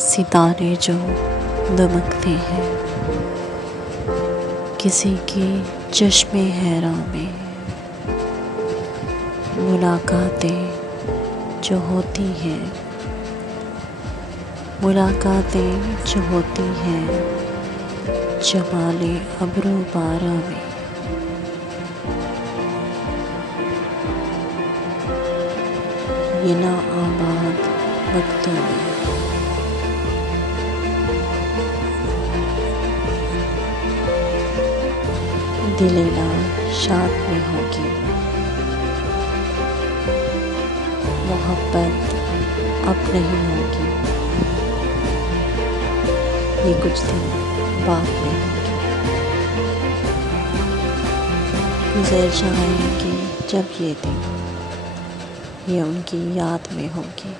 सितारे जो दमकते हैं किसी के चश्मे हैरां में, मुलाकातें जो होती हैं, मुलाकातें जो होती हैं जमाले अब्रो बारा में। ये ना आबाद वक्तों में दिले ना शाद में होगी, मोहब्बत अब नहीं होगी, ये कुछ दिन बाद में होगी। गुजर जाएंगे जब ये दिन, ये उनकी याद में होगी।